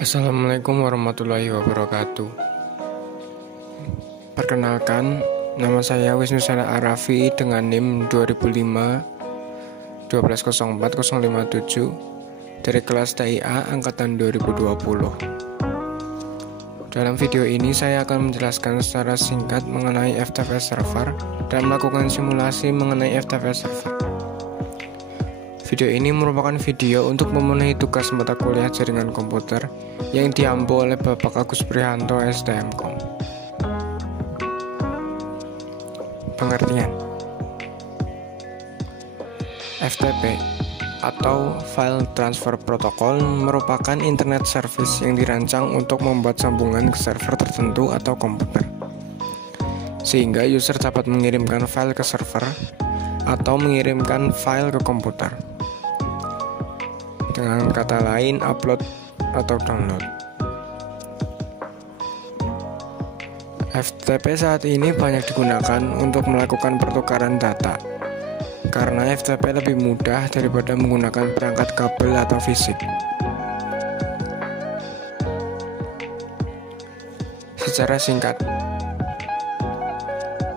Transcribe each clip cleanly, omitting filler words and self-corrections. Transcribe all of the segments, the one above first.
Assalamualaikum warahmatullahi wabarakatuh. Perkenalkan, nama saya Wisnu Sana Arafi dengan NIM 2005 1204057 dari kelas TIA angkatan 2020. Dalam video ini saya akan menjelaskan secara singkat mengenai FTP server dan melakukan simulasi mengenai FTP server. Video ini merupakan video untuk memenuhi tugas mata kuliah jaringan komputer yang diampu oleh Bapak Agus Prihanto STMKOM. Pengertian FTP atau File Transfer Protocol merupakan internet service yang dirancang untuk membuat sambungan ke server tertentu atau komputer, sehingga user dapat mengirimkan file ke server atau mengirimkan file ke komputer. Dengan kata lain, upload atau download. FTP saat ini banyak digunakan untuk melakukan pertukaran data, karena FTP lebih mudah daripada menggunakan perangkat kabel atau fisik. Secara singkat,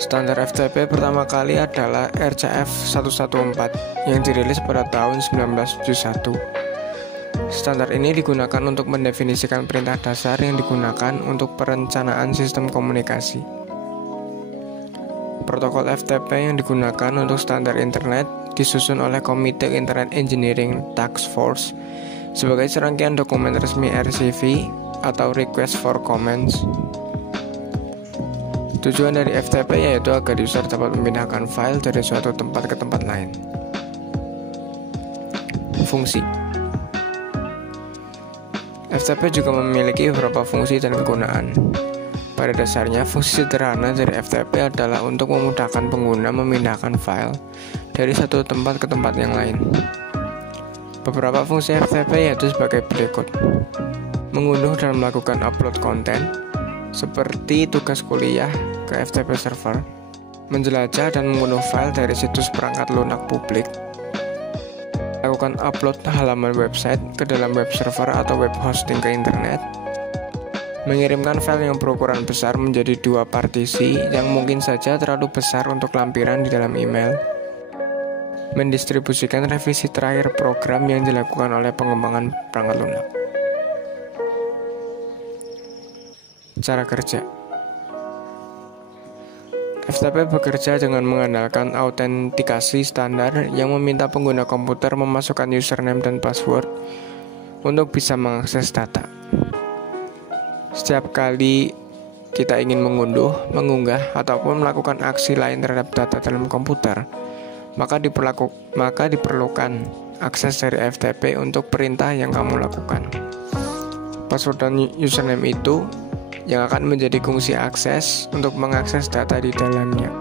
standar FTP pertama kali adalah RCF 114 yang dirilis pada tahun 1971. Standar ini digunakan untuk mendefinisikan perintah dasar yang digunakan untuk perencanaan sistem komunikasi. Protokol FTP yang digunakan untuk standar internet disusun oleh Komite Internet Engineering Task Force sebagai serangkaian dokumen resmi RCV atau Request for Comments. Tujuan dari FTP yaitu agar user dapat memindahkan file dari suatu tempat ke tempat lain. Fungsi FTP juga memiliki beberapa fungsi dan kegunaan. Pada dasarnya, fungsi sederhana dari FTP adalah untuk memudahkan pengguna memindahkan file dari satu tempat ke tempat yang lain. Beberapa fungsi FTP yaitu sebagai berikut: mengunduh dan melakukan upload konten, seperti tugas kuliah ke FTP server, menjelajah dan mengunduh file dari situs perangkat lunak publik, melakukan upload halaman website ke dalam web server atau web hosting ke internet, mengirimkan file yang berukuran besar menjadi dua partisi yang mungkin saja terlalu besar untuk lampiran di dalam email, mendistribusikan revisi terakhir program yang dilakukan oleh pengembangan perangkat lunak. Cara kerja FTP bekerja dengan mengandalkan autentikasi standar yang meminta pengguna komputer memasukkan username dan password untuk bisa mengakses data. Setiap kali kita ingin mengunduh, mengunggah, ataupun melakukan aksi lain terhadap data dalam komputer, maka diperlukan akses dari FTP untuk perintah yang kamu lakukan. Password dan username itu yang akan menjadi kunci akses untuk mengakses data di dalamnya.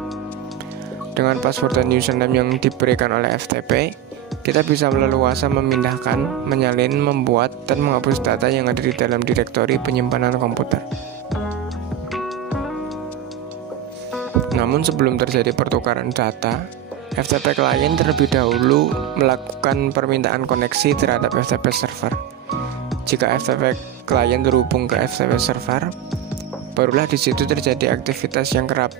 Dengan password dan username yang diberikan oleh FTP, kita bisa leluasa memindahkan, menyalin, membuat, dan menghapus data yang ada di dalam direktori penyimpanan komputer. Namun sebelum terjadi pertukaran data, FTP klien terlebih dahulu melakukan permintaan koneksi terhadap FTP server. Jika FTP klien terhubung ke FTP server, barulah di situ terjadi aktivitas yang kerap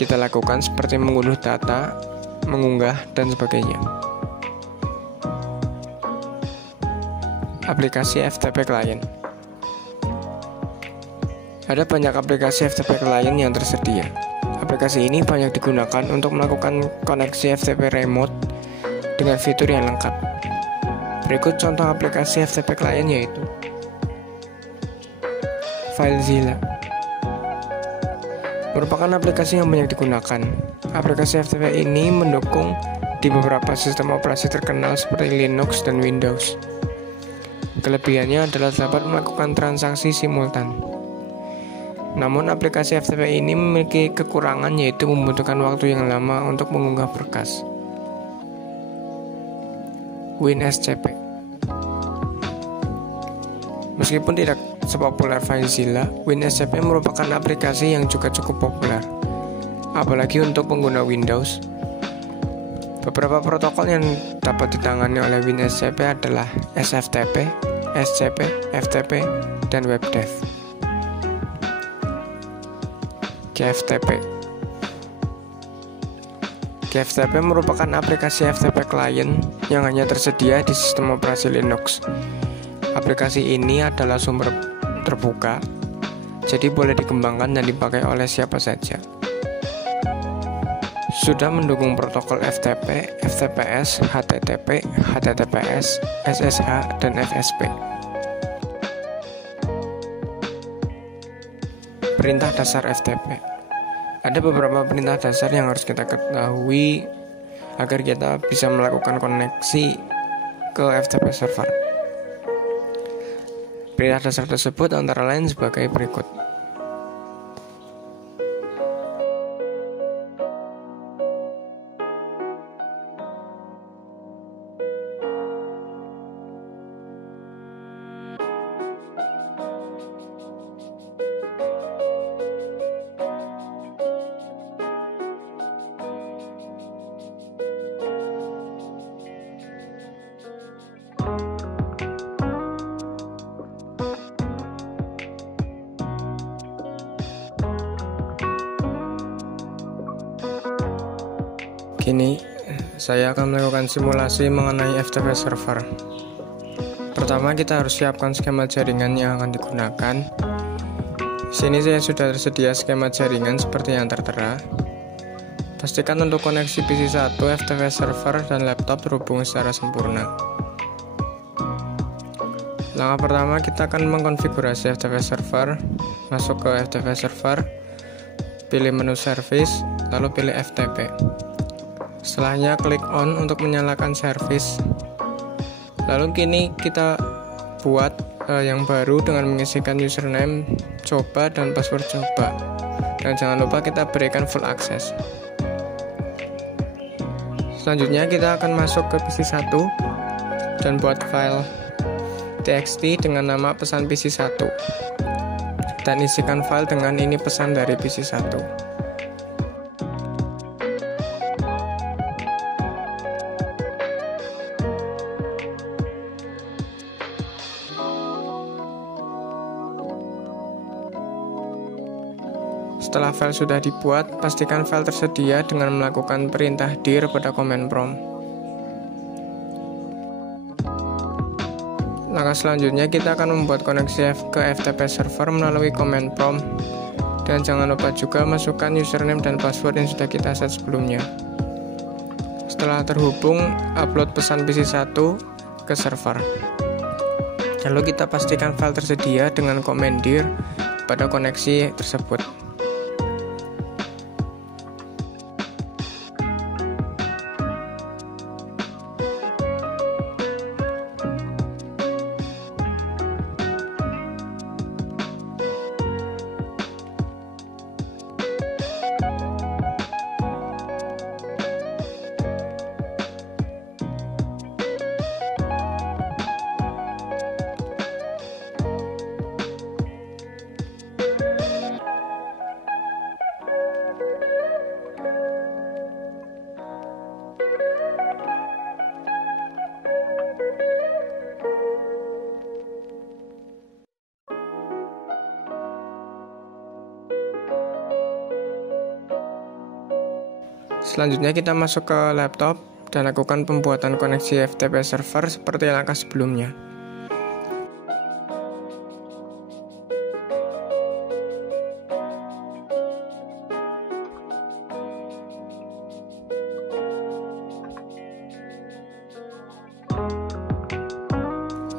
kita lakukan seperti mengunduh data, mengunggah, dan sebagainya. Aplikasi FTP klien. Ada banyak aplikasi FTP klien yang tersedia. Aplikasi ini banyak digunakan untuk melakukan koneksi FTP remote dengan fitur yang lengkap. Berikut contoh aplikasi FTP klien yaitu FileZilla. Merupakan aplikasi yang banyak digunakan. Aplikasi FTP ini mendukung di beberapa sistem operasi terkenal seperti Linux dan Windows. Kelebihannya adalah dapat melakukan transaksi simultan. Namun aplikasi FTP ini memiliki kekurangan yaitu membutuhkan waktu yang lama untuk mengunggah berkas. WinSCP. Meskipun tidak sepopuler FileZilla, WinSCP merupakan aplikasi yang juga cukup populer, apalagi untuk pengguna Windows. Beberapa protokol yang dapat ditangani oleh WinSCP adalah SFTP, SCP, FTP, dan WebDev. GFTP GFTP merupakan aplikasi FTP client yang hanya tersedia di sistem operasi Linux. Aplikasi ini adalah sumber terbuka, jadi boleh dikembangkan dan dipakai oleh siapa saja. Sudah mendukung protokol FTP, FTPS, HTTP, HTTPS, SSH, dan FSP. Perintah dasar FTP. Ada beberapa perintah dasar yang harus kita ketahui agar kita bisa melakukan koneksi ke FTP server. Perintah dasar tersebut antara lain sebagai berikut. Kini, saya akan melakukan simulasi mengenai FTP server. Pertama, kita harus siapkan skema jaringan yang akan digunakan. Di sini saya sudah tersedia skema jaringan seperti yang tertera. Pastikan untuk koneksi PC1, FTP server, dan laptop terhubung secara sempurna. Langkah pertama, kita akan mengkonfigurasi FTP server. Masuk ke FTP server, pilih menu service, lalu pilih FTP. Setelahnya klik on untuk menyalakan service. Lalu kini kita buat yang baru dengan mengisikan username coba dan password coba. Dan jangan lupa kita berikan full access. Selanjutnya kita akan masuk ke PC1 dan buat file txt dengan nama pesan PC1. Dan isikan file dengan ini pesan dari PC1. Setelah file sudah dibuat, pastikan file tersedia dengan melakukan perintah dir pada command prompt. Langkah selanjutnya kita akan membuat koneksi ke FTP server melalui command prompt. Dan jangan lupa juga masukkan username dan password yang sudah kita set sebelumnya. Setelah terhubung, upload pesan PC1 ke server. Lalu kita pastikan file tersedia dengan command dir pada koneksi tersebut. Selanjutnya kita masuk ke laptop dan lakukan pembuatan koneksi FTP server seperti langkah sebelumnya.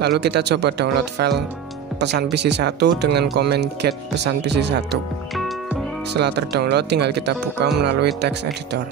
Lalu kita coba download file pesan PC1 dengan komen get pesan PC1. Setelah terdownload, tinggal kita buka melalui text editor.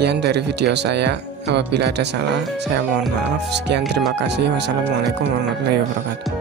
Sekian dari video saya. Apabila ada salah, saya mohon maaf. Sekian, terima kasih. Wassalamualaikum warahmatullahi wabarakatuh.